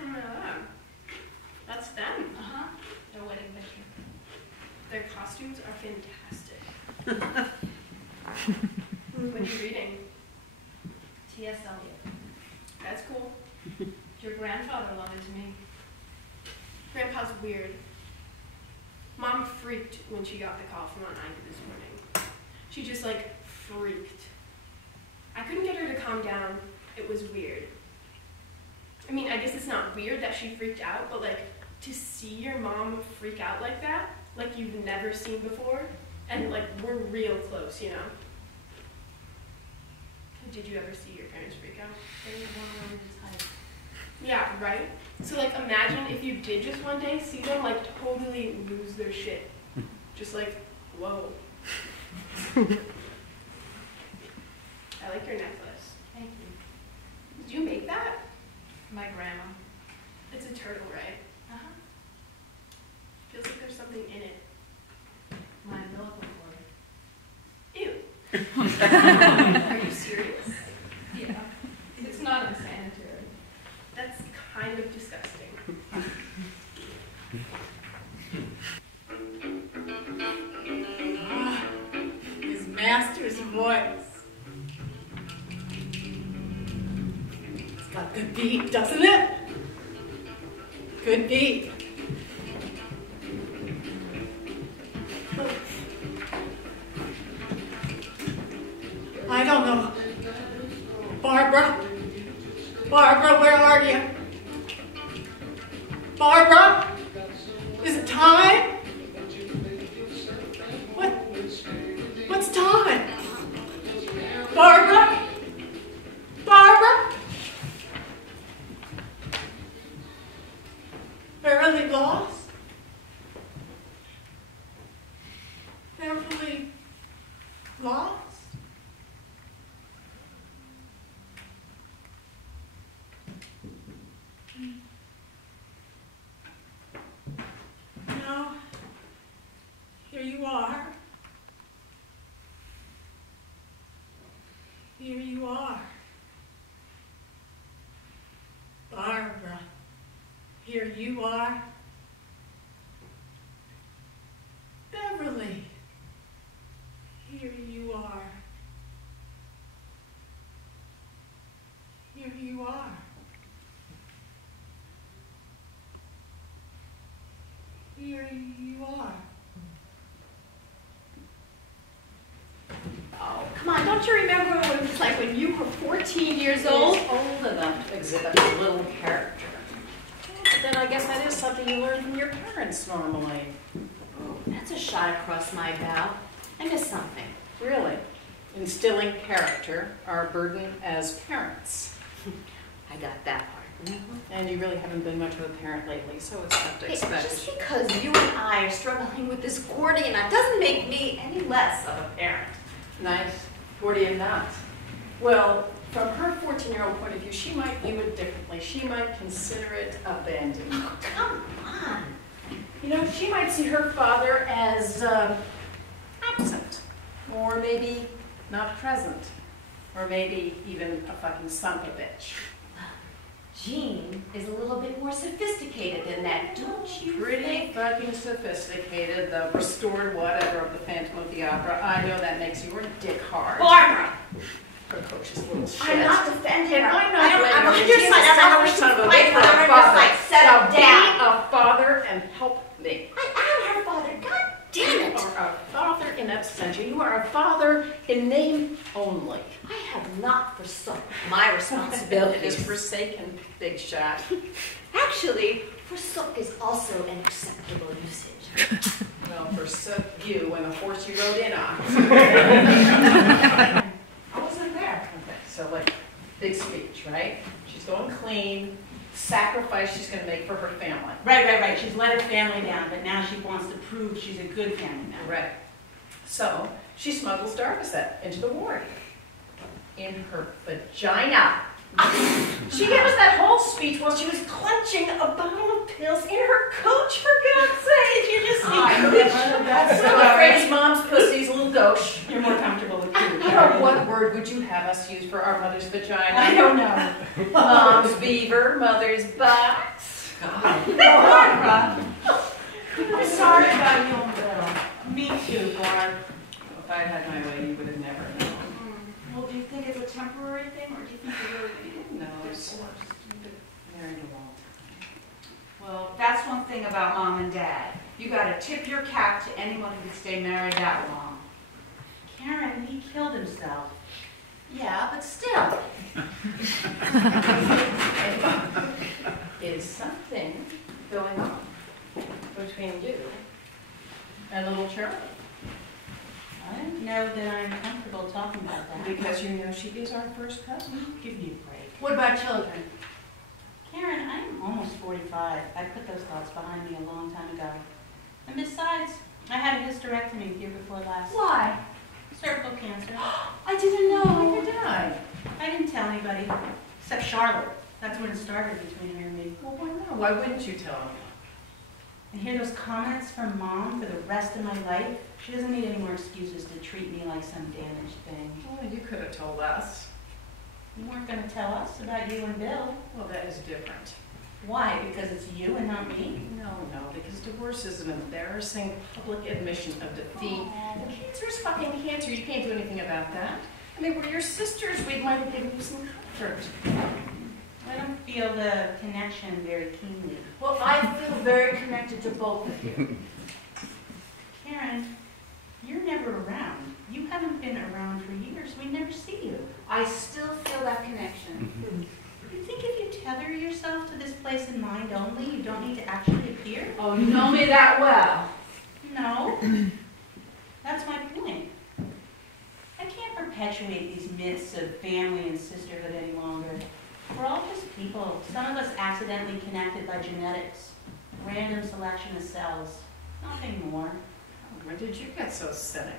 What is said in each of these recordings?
Oh, that's them. Their wedding picture. Their costumes are fantastic. What are you reading? T.S. Eliot. That's cool. Your grandfather loaned it to me. Grandpa's weird. Mom freaked when she got the call from Aunt Ida this morning. She just, like, freaked. I couldn't get her to calm down. It was weird. I mean, I guess it's not weird that she freaked out, but, like, to see your mom freak out like that, like you've never seen before, and, like, we're real close, you know? Did you ever see your parents freak out? Yeah, right? So, like, imagine if you did just one day see them, like, totally lose their shit. Just like, whoa. I like your necklace. Thank you. Did you make that? My grandma. It's a turtle, right? Feels like there's something in it. My umbilical cord. Ew. Are you serious? Yeah. It's not unsanitary. That's kind of disgusting. His master's voice. It's got good beat, doesn't it? Good beat. I don't know. Barbara? Barbara, where are you? Barbara? Is it time? What's time? Barbara? Barbara? Beverly lost? Beverly lost? No. Here you are. Here you are. Barbara. Here you are. Beverly. Here you are. Here you are. Here you are. Oh, come on, don't you remember what it was like when you were 14 years old? He is old enough to exhibit a little character. But then I guess that is something you learn from your parents normally. Oh, that's a shot across my bow. I missed something. Really? Instilling character, our burden as parents. I got that part. And you really haven't been much of a parent lately, so it's tough to expect. Just because you and I are struggling with this Gordian knot doesn't make me any less of a parent. Nice. Gordian knot. Well, from her 14-year-old point of view, she might view it differently. She might consider it abandoned. Oh, come on. You know, she might see her father as absent, or maybe not present, or maybe even a fucking son of a bitch. Jean is a little bit more sophisticated than that, don't you Pretty think? fucking sophisticated, the restored whatever of the Phantom of the Opera. I know that makes your dick hard. Barbara! Precocious little shit. I'm not defending her. I'm not I'm on blaming your you. side. I don't know She's a son of a what bitch to with a fight for. father. Like, settle Be down. a father and help me. I am her father. God damn it. You are a father in absentia. You are a father in name only. I have not forsook my It is responsibilities. forsaken, big shot. Actually, forsook is also an acceptable usage. Well, forsook you and the horse you rode in on. I wasn't there. Okay, so like, big speech, right? She's going clean, sacrifice she's going to make for her family. Right. She's let her family down, but now she wants to prove she's a good family member. Right. So she smuggles Darkset into the ward. In her vagina. She gave us that whole speech while she was clenching a bottle of pills in her cooch, for God's sake. You just see cooch. That's I'm afraid his mom's pussy's a little gauche. You're more comfortable with food. I Laura, what word would you have us use for our mother's vagina? I don't know. Mom's beaver, mother's butt. Barbara. I'm sorry about you and Bill. Me too, Barb. If I had my way, you would have never known. Well, do you think it's a temporary thing, or do you think you're really going to No, get it's divorced? married a long time. Well, that's one thing about Mom and Dad. You got to tip your cap to anyone who could stay married that long. Karen, he killed himself. Yeah, but still. Is something going on between you and little Charlie? I don't know that I'm comfortable talking about that. Because you know she is our first cousin. Give me a break. What about children? Karen, I'm almost 45. I put those thoughts behind me a long time ago. And besides, I had a hysterectomy the year before last. Why? Cervical cancer. I didn't know. When you died. I didn't tell anybody, except Charlotte. That's when it started between her and me. Well, why not? Why wouldn't you tell me? And hear those comments from Mom for the rest of my life? She doesn't need any more excuses to treat me like some damaged thing. Well, you could have told us. You weren't going to tell us about you and Bill. Well, that is different. Why? Because it's you and not me? No, because divorce is an embarrassing public admission of defeat. And cancer is fucking cancer. You can't do anything about that. I mean, we're your sisters. We might have given you some comfort. I don't feel the connection very keenly. Well, I feel very connected to both of you. Karen, you're never around. You haven't been around for years. We never see you. I still feel that connection. You think if you tether yourself to this place in mind only, you don't need to actually appear? Oh, you know me that well. No. That's my point. I can't perpetuate these myths of family and sisterhood any longer. We're all just people, some of us accidentally connected by genetics, random selection of cells, nothing more. When did you get so cynical?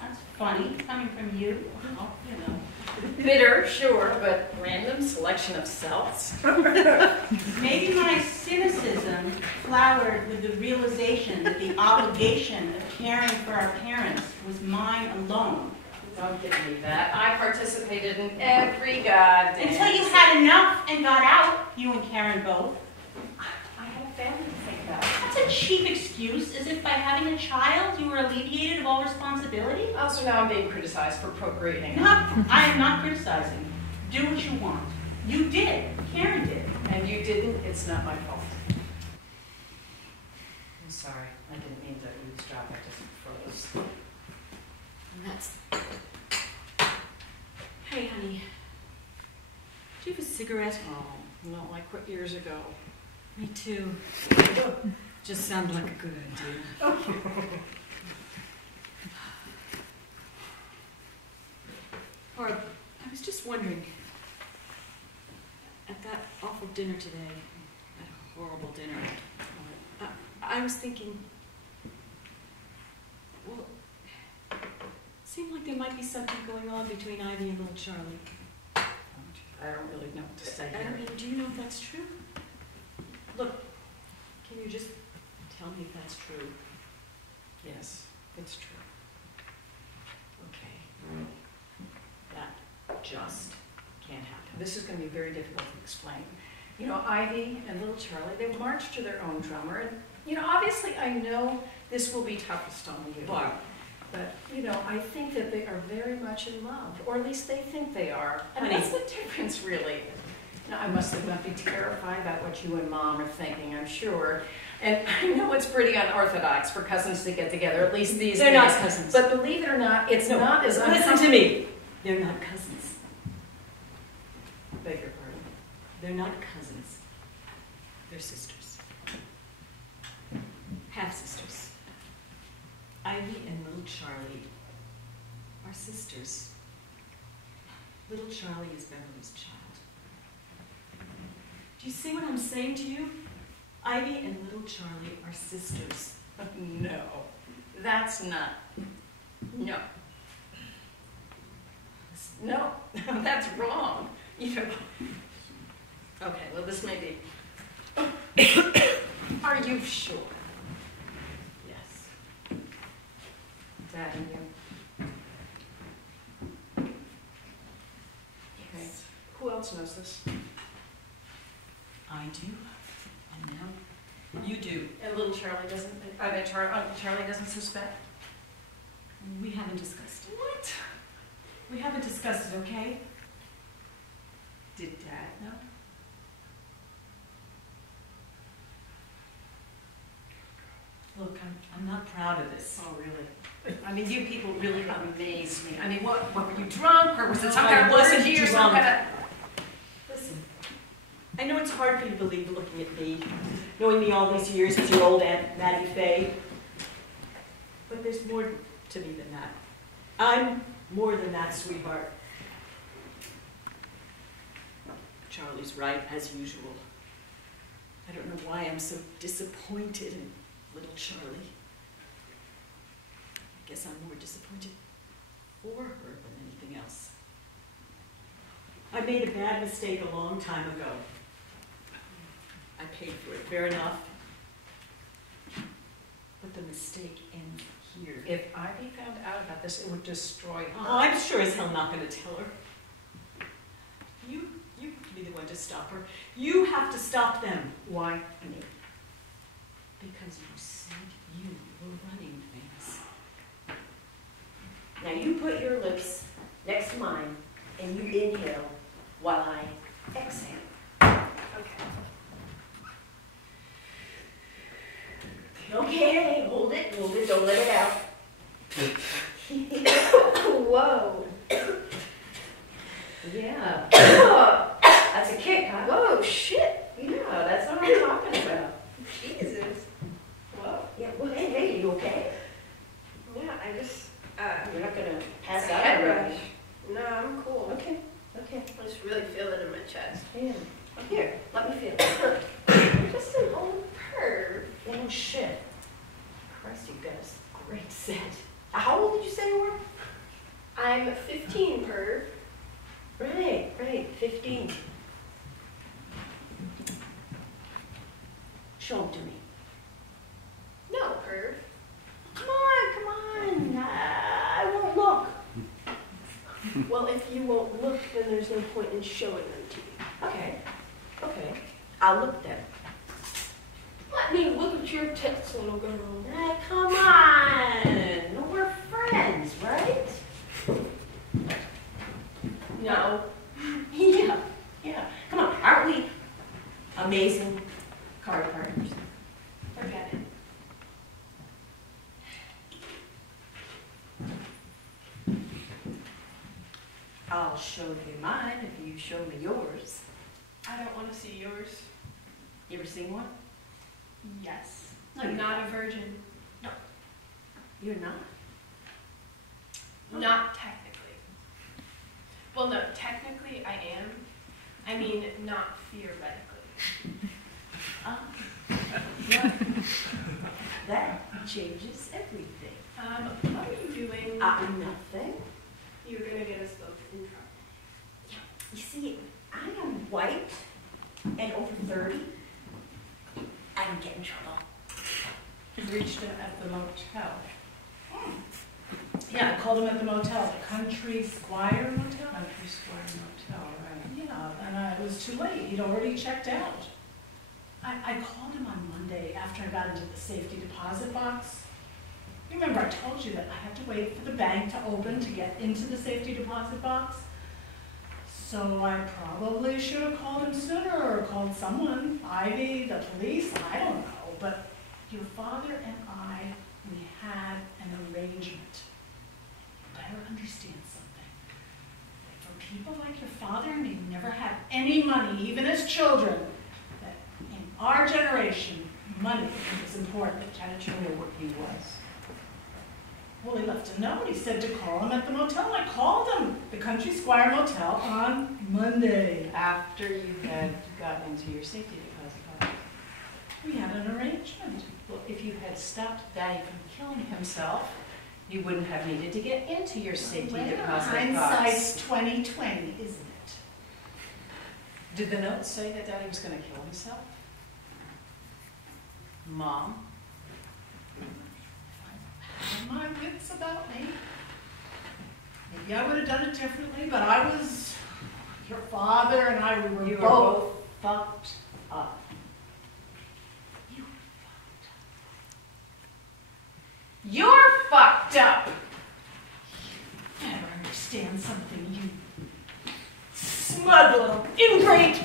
That's funny, coming from you. Well, you know, bitter, sure, but random selection of cells. Maybe my cynicism flowered with the realization that the obligation of caring for our parents was mine alone. Don't give me that. I participated in every goddamn... Until you had enough and got out, you and Karen both. I had a family to think about. That's a cheap excuse, as if by having a child you were alleviated of all responsibility. Oh, so now I'm being criticized for procreating. I am not criticizing. Do what you want. You did. Karen did. And you didn't, it's not my fault. I'm sorry. I didn't mean to eavesdrop. I just froze. That's... Hey, honey. Do you have a cigarette? Oh, not like what years ago. Me too. Just sounded like a good idea. Barb, I was just wondering, at that awful dinner today, that horrible dinner, I was thinking, well, it seemed like there might be something going on between Ivy and little Charlie. I don't really know what to say I here. mean, do you know if that's true? Look, can you just tell me if that's true? Yes, it's true. Okay. That just can't happen. This is going to be very difficult to explain. You know, Ivy and little Charlie, they march to their own drummer. And, you know, obviously I know this will be toughest on you. Barb. But, you know, I think that they are very much in love. Or at least they think they are. And Honey. that's the difference, really. Now, I must have not be terrified about what you and Mom are thinking, I'm sure. And I know it's pretty unorthodox for cousins to get together, at least these They're days. not cousins. But believe it or not, it's not as Listen to me. They're not cousins. Beg your pardon. They're not cousins. They're sisters. Half-sisters. Ivy and little Charlie are sisters. Little Charlie is Beverly's child. Do you see what I'm saying to you? Ivy and little Charlie are sisters. No, that's not. No. No, that's wrong. You know. Okay, well, this may be. Are you sure? Yes. Dad and you. Who else knows this? I do, and now you do. And little Charlie doesn't, I bet Charlie doesn't suspect? We haven't discussed it. What? We haven't discussed it, okay? Did Dad know? Look, I'm not proud of this. Oh, really? I mean, you people really amaze me. I mean, what were you drunk, or was it some No, kind I of wasn't orgy or some drunk. kind of... Listen, I know it's hard for you to believe looking at me, knowing me all these years as your old Aunt Mattie Faye. But there's more to me than that. I'm more than that, sweetheart. Charlie's right, as usual. I don't know why I'm so disappointed in little Charlie. I guess I'm more disappointed for her than anything else. I made a bad mistake a long time ago. I paid for it, fair enough. But the mistake ends here. If Ivy found out about this, it would destroy her. Oh, I'm sure as hell not going to tell her. You be the one to stop her. You have to stop them. Why me? Because you said you were running things. Now you put your lips next to mine and you inhale while I exhale. Okay. Okay, hold it, don't let it out. Whoa. Yeah. That's a kick, huh? Whoa, shit. Yeah, that's what I'm talking about. Jesus. Whoa. Yeah, well, hey, you okay? Yeah, I just, You're not gonna pass it's a out head or rush. anything? No, I'm cool. Okay. I just really feel it in my chest. Yeah. Here, let me feel it. I'm just an old perv. Oh, shit. Christ, you got a great set. How old did you say you were? I'm 15, perv. Right, 15. Show them to me. No, perv. Come on. I won't look. Well, if you won't look, then there's no point in showing them to you. Okay. I'll look then. Let me look at your tits, little girl. Hey, come on. We're friends, right? No. Yeah. Come on. Aren't we amazing card partners? Forget it. I'll show you mine if you show me yours. I don't want to see yours. You ever seen one? Yes. No, I'm you're not a virgin. You're not? Not technically. Well, no, technically I am. I mean, not theoretically. That changes everything. What are you doing? Nothing. You're gonna get us both in trouble. You see, I am white and over 30. I can get in trouble. Reached him at the motel. Yeah, I called him at the motel, the Country Squire Motel? Country Squire Motel, right. Yeah, and it was too late, he'd already checked out. I called him on Monday after I got into the safety deposit box. You remember I told you that I had to wait for the bank to open to get into the safety deposit box? So I probably should have called him sooner or called someone, Ivy, the police, I don't know. But your father and I, we had an arrangement. You better understand something. For people like your father and me who never had any money, even as children, that in our generation, money was important. How did you know what he was? Well, he left a note. He said to call him at the motel. I called him, the Country Squire Motel, on Monday. After you had got into your safety deposit box. We had an arrangement. Well, if you had stopped Daddy from killing himself, you wouldn't have needed to get into your safety deposit box. Hindsight's 20/20, isn't it? Did the note say that Daddy was going to kill himself? Mom? Had my wits about me. Maybe I would have done it differently, but I was Your father and I, we were You are both. both fucked up. You're fucked up. Never understand something, you smug little ingrate.